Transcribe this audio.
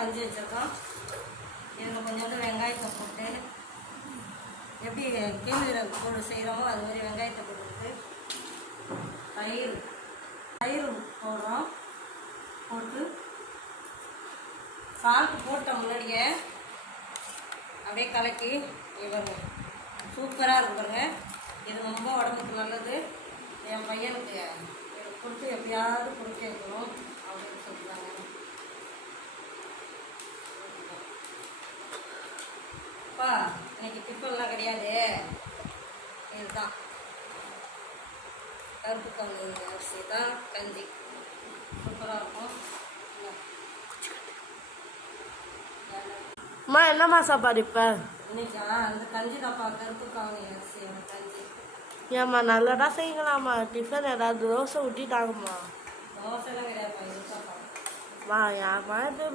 கஞ்சி வச்சுருக்கோம். இதில் கொஞ்சோண்டு வெங்காயத்தை போட்டு எப்படி கேழ்வரகு போட்டு செய்கிறோமோ அது மாதிரி வெங்காயத்தை போட்டு தயிர் போடுறோம். போட்டு சால்ட் போட்ட முன்னாடியே அப்படியே கலக்கி பாருங்க, சூப்பராக இருக்கும் பாருங்க. இது ரொம்ப உடம்புக்கு நல்லது. என் பையனுக்கு கொடுத்து எப்படியாவது கொடுத்து வைக்கணும் அப்படின்னு சொல்கிறாங்க. அப்பா இன்னைக்கு டிஃபன்லாம் கிடையாது, இதுதான் கருப்பு கவுனி அரிசி தான் கஞ்சி. சூப்பராக இருக்கும். அம்மா என்னம்மா சாப்பாடு இப்போ? இன்னைக்கா அந்த கஞ்சி தான்ப்பா, கருப்பு கவுனி அரிசியோட கஞ்சி. ஏம்மா நல்லதா செய்யலாம்மா. டிஃபன் ஏதாவது தோசை ஊட்டிட்டாங்கம்மா. தோசைலாம் கிடையாதுப்பா, இதுதான்ப்பா. ஏம்மா எப்படி